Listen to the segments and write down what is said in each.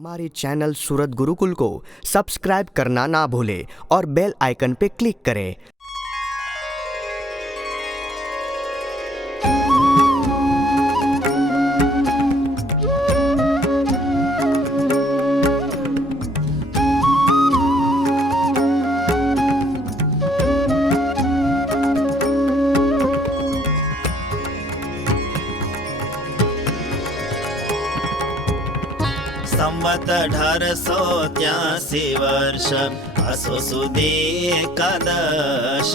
हमारे चैनल सूरत गुरुकुल को सब्सक्राइब करना ना भूलें और बेल आइकन पे क्लिक करें। સંવત 1883 વર્ષ આસો સુધી એકાદશ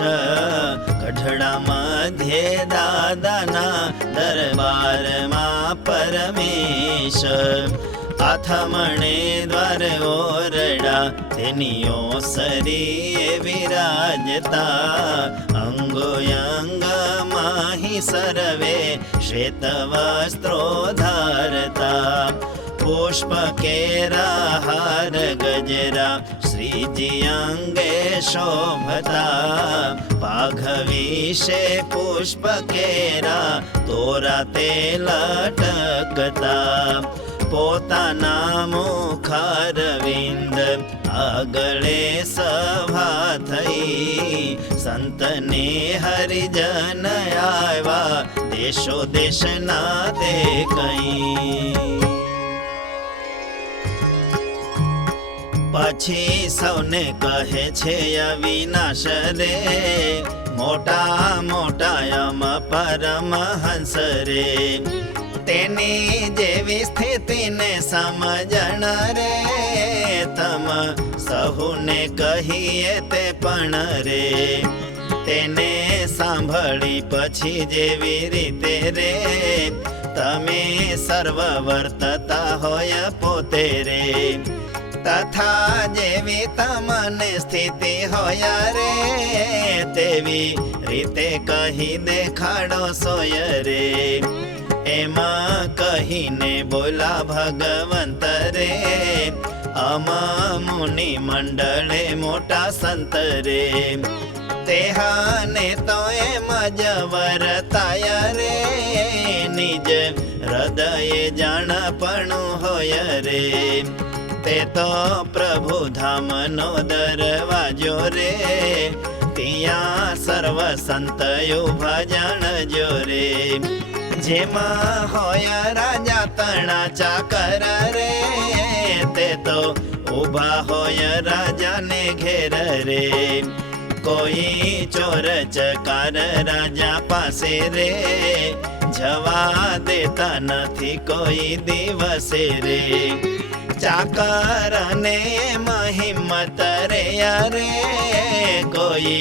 ગઢડા મધ્યે દાદાના દરબારમાં પરમેશ આથમણે દ્વાર ઓરડા તેનીઓ સરી વિરાજતા અંગોયંગ માહી સર્વે શ્વેત વસ્ત્રો ધારતા પુષ્પ કેરા હાર ગજરા શ્રીજી અંગે શોભતા પાઘ વિશે પુષ્પ કેરા તોરા તે લટકતા પોતાના મુખારવિંદ આગળે સભા થઈ સંતને હરિજન આવ્યા દેશો દેશના તે કઈ પછી સૌને કહે છે અવિનાશ રે મોટા મોટા યમ પરમહંસ રે તેની જેવી સ્થિતિને સમજણ રે તમ સહુને કહીએ તે પણ રે તેને સાંભળી પછી જેવી રીતે રે તમે સર્વ વર્તતા હોય પોતે રે તથા જેવી તમને સ્થિતિ હોય રે તેવી રીતે કહી દેખાડો સોય રે એમાં કહીને બોલા ભગવંત રે અમા મુનિ મંડળે મોટા સંત રે તેહાને તો એમ જ વર્તાય રે નિજ હૃદયે જાણપણું હોય રે તે તો પ્રભુ ધામનો દરવાજો રે ત્યાં સર્વ સંત ઉભા જાણજો રે જેમાં હોય રાજા તણા ચાકર રે તે તો ઉભા હોય રાજાને ઘેર રે કોઈ ચોર ચકાર રાજા પાસે રે જવા દેતા નથી કોઈ દિવસે રે ચાકર ને હિંમત રે અરે કોઈ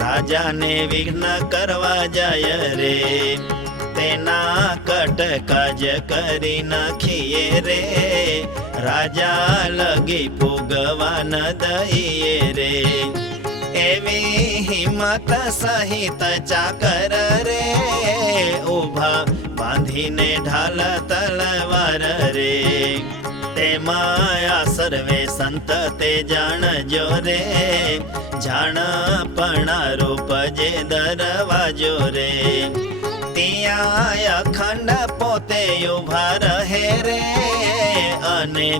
રાજાને વિઘ્ન કરવા જાય રે તેના કટકાજ કરી નાખીએ રે રાજા લગી ફૂગવા ન દઈએ રે એવી હિંમત સહિત ચાકર રે ઉભા બાંધીને ઢાલ તલવાર રે તેમાં સર્વે સંત તે જાણજો રે જાણપણા રૂપ જે દરવાજો રે ત્યાં અખંડ પોતે ઉભા રહે રે અને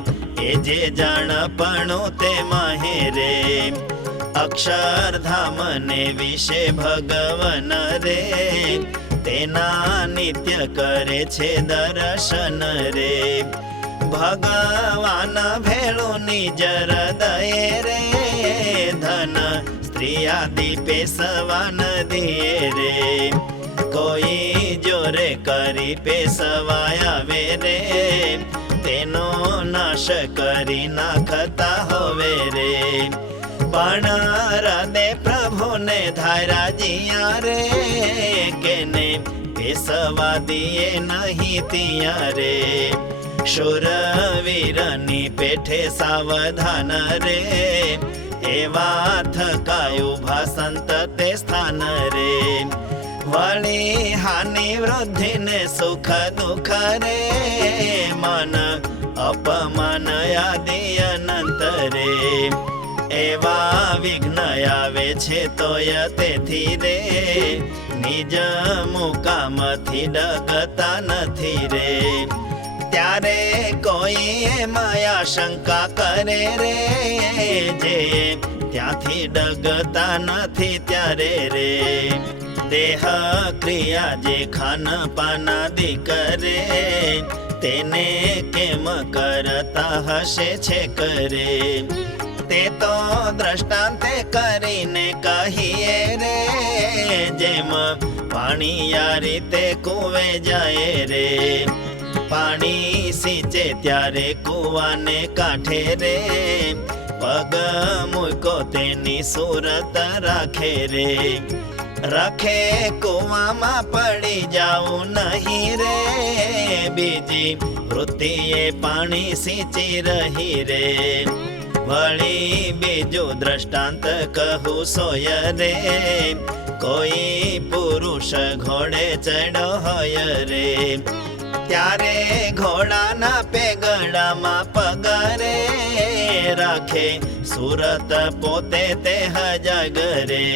એ જે જાણપણું તે માહે રે અક્ષરધામને વિશે ભગવન રે તેના નિત્ય કરે છે દર્શન રે ભગવાન ભેળું નિજ હૃદયે રે ધન સ્ત્રી આદિ પેસવા નદીએ રે કોઈ જોરે કરી પેસવાય આવે રે તેનો નાશ કરી નાખતા હોવે રે પણ હૃદય પ્રભુને ધારા જીયા રે કેને પેસવા દિયે નહીં ત્યાં રે શૂરવીરની પેઠે સાવધાન રે એવા થકાય ઉભા સંત તે સ્થાન રે વળી હાનિ વૃદ્ધિને સુખ દુઃખ રે મન અપમાન આદિ અનંત રે એવા વિઘ્ન આવે છે તોય તેથી રે નિજ મુકામથી ડગતા નથી રે ત્યારે ત્યારે કોઈ માયા શંકા કરે રે, જે ત્યાંથી ડગતા નથી ત્યારે રે. દેહ ક્રિયા જે ખાન પાનાદિ કરે, તેને કેમ કરતા હશે છે કરે. તે તો દ્રષ્ટાંતે કરીને કહીએ રે, જેમ પાણી આ રીતે કૂવે જાય રે. પાણી સિંચે ત્યારે કૂવાને કાંઠે રે, પગ મૂકો તેની સુરત રાખે રે. રખે કૂવામાં પડી જાવું નહીં રે, બીજી વૃત્તિએ પાણી સિંચી રહી રે. વળી બીજું દ્રષ્ટાંત કહું સોય રે, કોઈ પુરુષ ઘોડે ચડ્યો હોય રે, ત્યારે ઘોડાના પેગડામાં પગરે રાખે, સુરત પોતે તે હજગરે.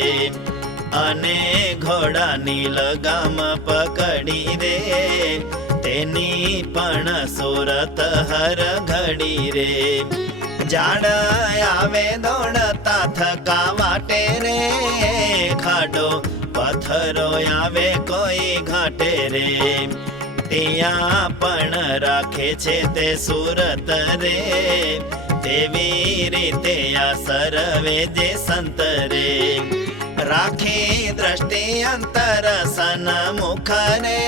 અને ઘોડાની લગામ પકડી રે, તેની પણ સુરત હર ઘડી રે. ઝાડ આવે દોડતા થકા વાટે રે, ખાડો પથ્થરો આવે કોઈ ઘાટે રે, ત્યાં પણ રાખે છે તે સુરત રે. તેવી રીતે આ સર્વે જે સંત રે, રાખી દ્રષ્ટિ અંતર સન્મુખ રે,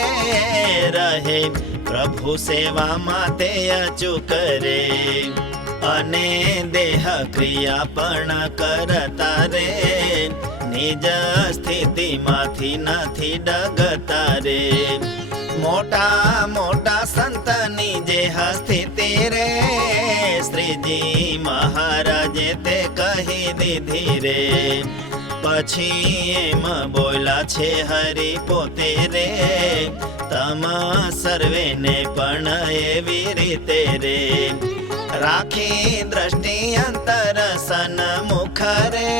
રહે પ્રભુ સેવામાં તે અચૂક રે. અને દેહ ક્રિયા પણ કરતા રે, નિજ સ્થિતિમાંથી નથી ડગતા રે. મોટા મોટા સંતની જે સ્થિતિ રે, શ્રીજી મહારાજે તે કહી દીધી રે. પછી એમ બોલા છે હરિ પોતે રે, તમ સર્વેને પણ એવી રીતે રે. રાખી દ્રષ્ટિ અંતર સન્મુખ રે,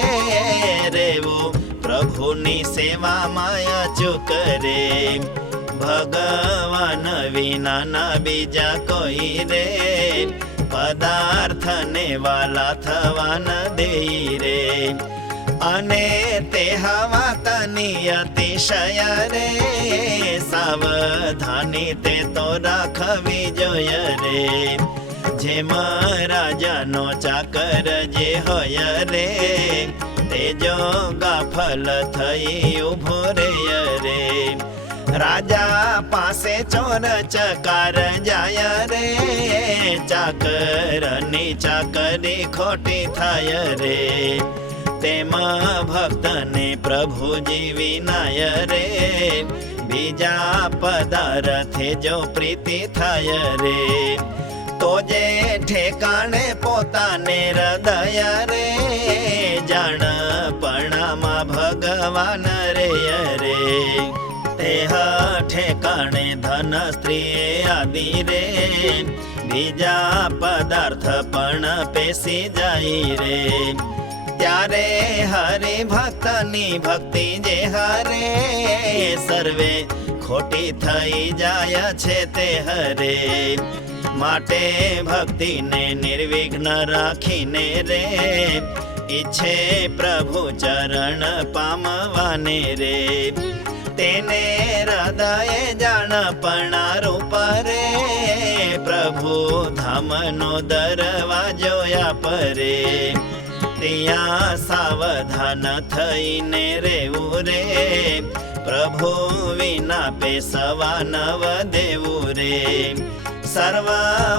રેવું પ્રભુની સેવામાં અચૂક રે. ભગવાન વિનાના બીજા કોઈ રે, પદાર્થને વાલા થવા ન દેઈ રે. અને તે વાતની અતિશય રે, સાવધાની તે તો રાખવી જોઈએ રે. જેમ રાજાનો ચાકર જે હોય રે, તે જો ગાફલ થઈ ઉભો રે રે. રાજા પાસે ચોર ચકાર જાય રે, ચાકરની ચાકરી ખોટી થાય રે. તેમાં ભક્તને પ્રભુજી વિનાય રે, બીજા પદાર્થે જો પ્રીતિ થાય રે. તો જે ઠેકાણે પોતાને હૃદય રે, જાણપણામાં ભગવાન રે રે. તે ઠેકાણે ધન સ્ત્રી આદિ રે, બીજા પદાર્થ પણ પેસી જાય રે. ત્યારે હરે ભક્તની ભક્તિ જે હરે, સર્વે ખોટી થઈ જાય છે તે હરે. માટે ભક્તિને નિર્વિઘ્ન રાખીને રે, ઈચ્છે પ્રભુ ચરણ પામવાને રે. તેને હૃદય જાણપણા રૂપ રે, પ્રભુ ધામનો દરવાજો આપરે. ત્યાં સાવધાન થઈને રેવું રે, પ્રભુ વિના પેસવા નવ દેવું રે. સર્વ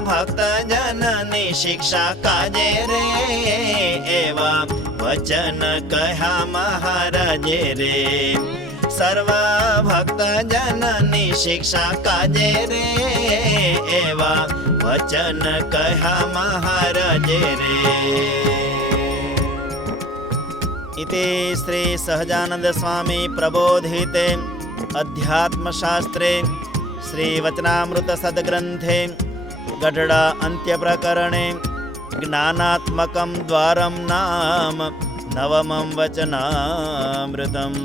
ભક્ત જનની શિક્ષા કાજે રે, એવા વચન કહ્યા મહારાજે રે. સર્વ ભક્ત જનની શિક્ષા કાજે રે, એવા વચન કહ્યા મહારાજે રે. इति श्री सहजानंद स्वामी प्रबोधिते अध्यात्मशास्त्रे श्री वचनामृत सद्ग्रंथे गढ़ड़ा अंत्य प्रकरणे ज्ञानात्मकं द्वारं नाम नवमं वचनामृतम्.